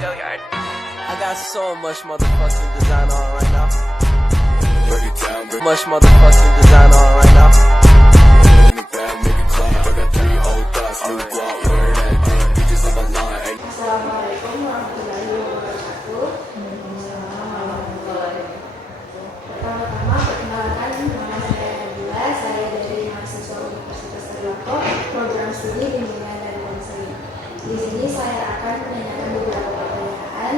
I got so much motherfucking design on right now. Much motherfucking design on right now. Assalamualaikum warahmatullahi wabarakatuh. Pertama-tama perkenalkan nama saya Nabila. Saya dari mahasiswa Universitas Trisakti, program studi bimbingan dan konseling. Di sini saya akan menanyakan beberapa pertanyaan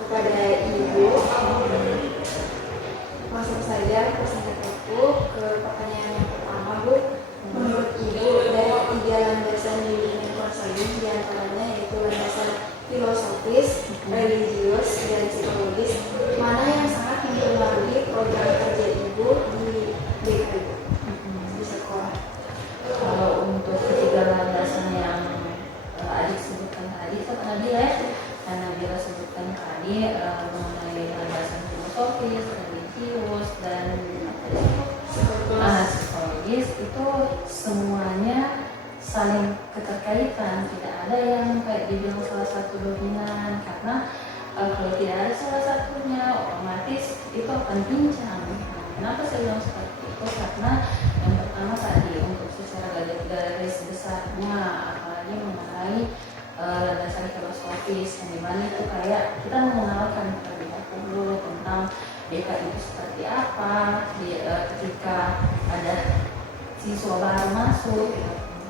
kepada Ibu. Langsung saja persingkat waktu ke pertanyaan yang pertama, Bu. Menurut Ibu, dari 3 landasan bimbingan konseling diantaranya yaitu landasan filosofis, religius, dan psikologis, mana yang sangat mempengaruhi program kerja Ibu di DKI di sekolah? Kalau untuk ketiga landasan yang adik sebutkan tadi, Nabila sebutkan tadi mengenai landasan filosofis, religius, dan psikologis, itu semuanya saling keterkaitan. Tidak ada yang kayak dibilang salah satu dominan, karena kalau tidak ada salah satunya otomatis itu akan pincang. Kenapa saya bilang seperti itu? Karena yang pertama tadi untuk secara garis besarnya, apalagi mengenai landasan filosofis, yang dimana itu kayak kita mengenalkan terlebih dahulu tentang BK itu seperti apa. Ketika ada siswa baru masuk,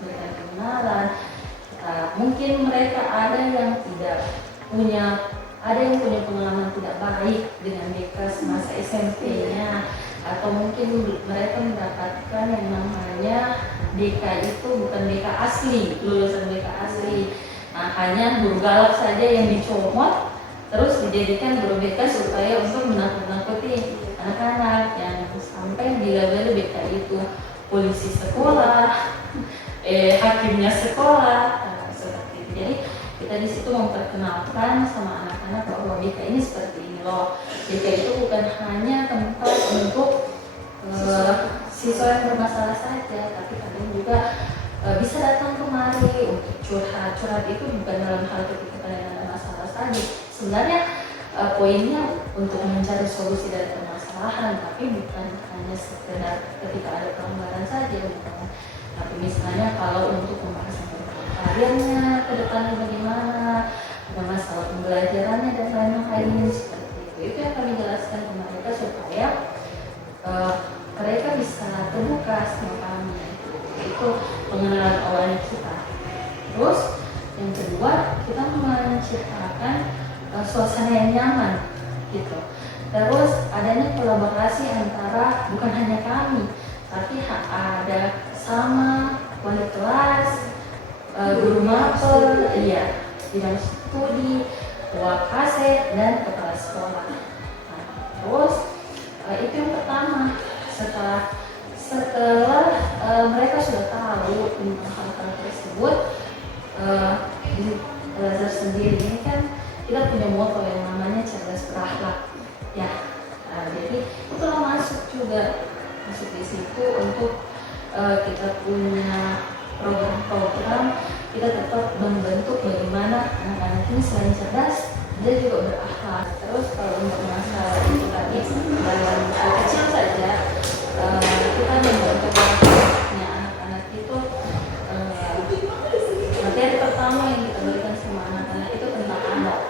memberikan pengenalan, mungkin mereka ada yang punya pengalaman tidak baik dengan BK semasa SMP-nya, atau mungkin mereka mendapatkan yang namanya BK itu bukan BK asli, lulusan BK asli. Hanya guru galak saja yang dicomot, terus dijadikan guru BK supaya untuk menakut-nakuti anak-anak, yang sampai dilabeli BK itu polisi sekolah, hakimnya sekolah, seperti itu. Jadi kita di situ memperkenalkan sama anak-anak bahwa BK ini seperti ini loh. BK itu bukan hanya tempat untuk siswa yang bermasalah saja, tapi kalian juga bisa datang kemari untuk curhat. Curhat itu bukan dalam hal ketika kalian ada masalah tadi. Sebenarnya poinnya untuk mencari solusi dari permasalahan, tapi bukan hanya sekedar ketika ada pelanggaran saja, bukan. Tapi misalnya kalau untuk pembahasan karirnya ke depannya bagaimana, ada masalah pembelajarannya dan lain-lain seperti itu. Itu yang kami jelaskan ke mereka supaya mereka bisa terbuka sama kami. Itu pengenalan awalnya kita. Terus yang kedua, kita menciptakan suasana yang nyaman gitu. Terus adanya kolaborasi antara bukan hanya kami, tapi ada sama wali kelas, guru mapel, bidang studi, wakase, dan kepala sekolah. Terus itu yang pertama. Setelah mereka sudah tahu tentang hal-hal tersebut, di Al-Azhar sendiri ini kan kita punya moto yang namanya cerdas berakhlak. Jadi itulah masuk di situ untuk kita punya program-program. Kita tetap membentuk bagaimana anak-anak ini selain cerdas, dia juga berakhlak. Terus kalau untuk masalah itu tadi dalam hal kecil saja, kita membentuk akhlaknya anak-anak itu. Materi pertama yang kita berikan sama anak-anak itu tentang adab.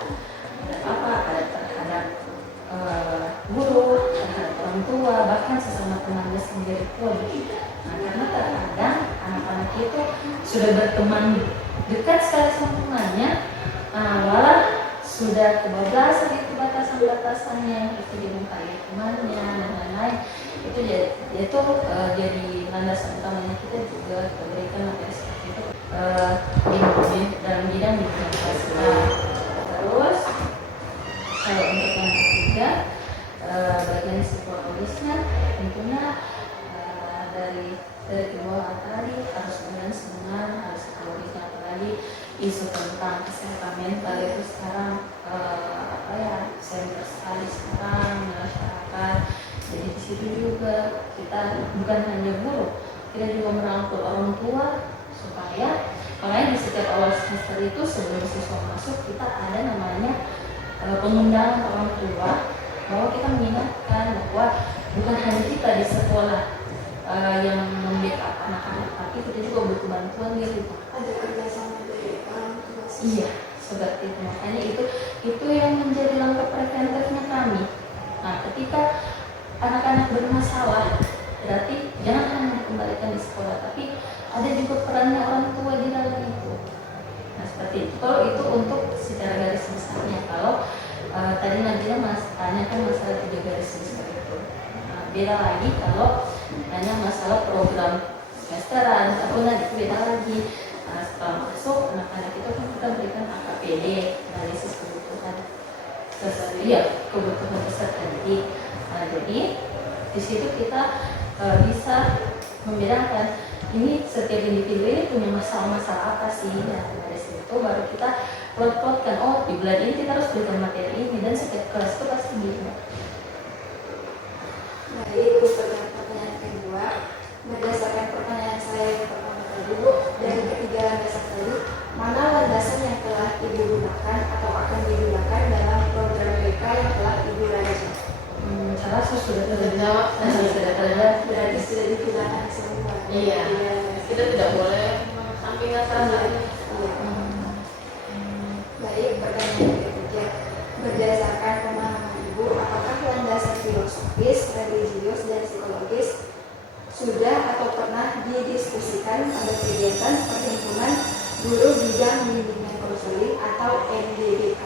Ada terhadap guru, terhadap orang tua, bahkan sesama temannya sendiri pun. Karena terkadang anak-anak itu sudah berteman dekat sekali sama temannya, malah sudah kebablasan itu batasan-batasannya, itu dimungkari temannya dan lain-lain. Itu jadi landasan utamanya kita juga berikan materi seperti itu dalam bidang bimbingan. Terus kalau untuk yang ketiga, bagian psikologisnya tentunya dari kedua tadi harus dengan harus psikologisnya, apalagi isu tentang kesehatan mental itu sekarang sentral sekali sekarang di masyarakat. Jadi di situ juga kita bukan hanya guru, kita juga merangkul orang tua supaya Makanya di setiap awal semester itu sebelum siswa masuk kita ada namanya pengundangan orang tua, bahwa kita mengingatkan bahwa bukan hanya kita di sekolah yang membackup anak-anak, tapi kita juga butuh bantuan di rumah. Ada kerjasama dari orang tua. Iya, seperti itu. Makanya itu yang menjadi langkah preventifnya kami. Nah, ketika anak-anak bermasalah, berarti jangan hanya dikembalikan di sekolah, tapi ada juga perannya orang tua di dalam itu. Nah, seperti itu. Kalau itu untuk secara garis besarnya. Kalau tadi Najila tanyakan masalah 3 garis besar itu. Nah, beda lagi kalau tanya masalah program semesteran, tahunan, itu beda lagi. Nah, setelah masuk, anak-anak itu kan kita berikan AKPD, analisis kebutuhan kebutuhan peserta didik. Nah, jadi di situ kita bisa membedakan ini setiap individu ini punya masalah-masalah apa sih. Nah, dari situ baru kita plot-plotkan, oh di bulan ini kita harus berikan materi ini, dan setiap kelas itu pasti gitu. Baik, pertanyaan kedua, berdasarkan pertanyaan saya yang pertama tadi Bu, dari ketiga landasan tadi, mana landasan yang telah Ibu gunakan atau akan digunakan dalam program BK yang telah Ibu rancang? Salah sudah terjawab, sudah terjawab. Berarti sudah digunakan semua. Iya. Kita tidak boleh sampingan saja. Iya. Baik, pertanyaan ketiga, berdasarkan pemahaman Ibu, apakah landasan filosofis, religius, dan psikologis sudah atau pernah didiskusikan pada kegiatan perhimpunan guru bidang bimbingan konseling atau NBBK?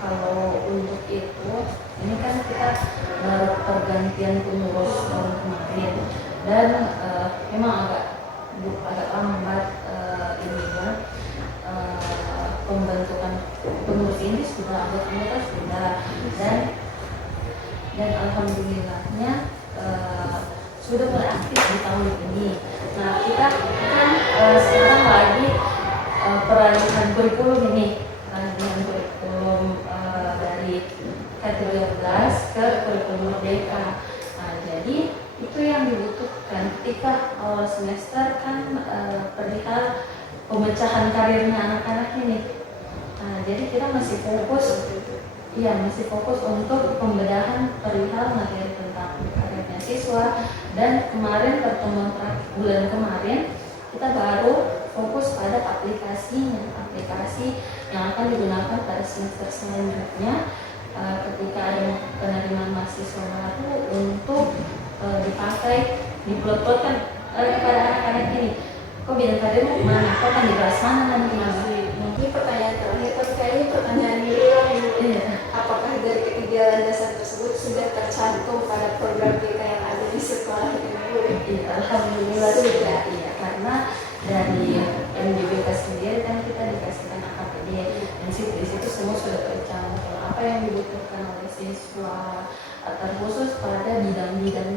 Kalau untuk itu, ini kan kita baru pergantian pengurus tahun kemarin, dan memang agak lambat ininya pembentukan pengurus ini. Sudah anggota sudah, dan alhamdulillahnya sudah mulai aktif di tahun ini. Nah, kita kan sekarang lagi peralihan kurikulum ini, peralihan kurikulum dari K13 ke kurikulum Merdeka. Nah, jadi itu yang dibutuhkan ketika awal semester kan perihal pemecahan karirnya anak-anak ini. Nah, jadi kita masih fokus untuk pembedahan perihal materi tentang karirnya siswa. Dan kemarin pertemuan bulan kemarin kita baru fokus pada aplikasi yang akan digunakan pada semester selanjutnya ketika ada penerimaan mahasiswa baru untuk dipakai, diplot-plotkan kepada anak-anak ini. Kok bidang karir mau kemana? Kok akan dibahas mana nanti? Ini pertanyaan terakhir, tapi kayaknya pertanyaan ini apakah dari ketiga landasan tersebut sudah tercantum pada program kita yang ada di sekolah ini? Iya, alhamdulillah sudah. Iya, karena dari MDBK sendiri kan kita dikasihkan AKPD, dan di situ semua sudah tercantum apa yang dibutuhkan oleh siswa, terkhusus pada bidang-bidang